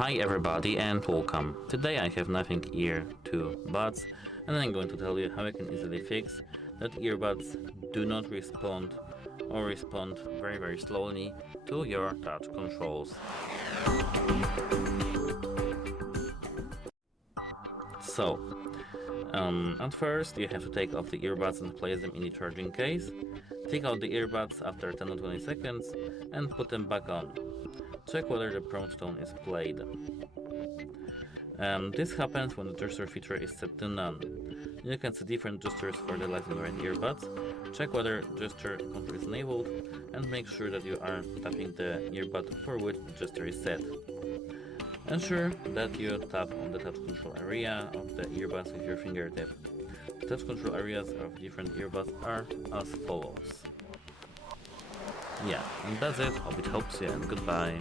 Hi everybody and welcome. Today I have nothing ear to buds and I'm going to tell you how you can easily fix that earbuds do not respond or respond very slowly to your touch controls. So, at first you have to take off the earbuds and place them in the charging case. Take out the earbuds after 10 or 20 seconds and put them back on. Check whether the prompt tone is played. This happens when the gesture feature is set to none. You can see different gestures for the left and right earbuds. Check whether gesture control is enabled and make sure that you are tapping the earbud for which the gesture is set. Ensure that you tap on the touch control area of the earbuds with your fingertip. The touch control areas of different earbuds are as follows. Yeah, and that's it. Hope it helps you and goodbye.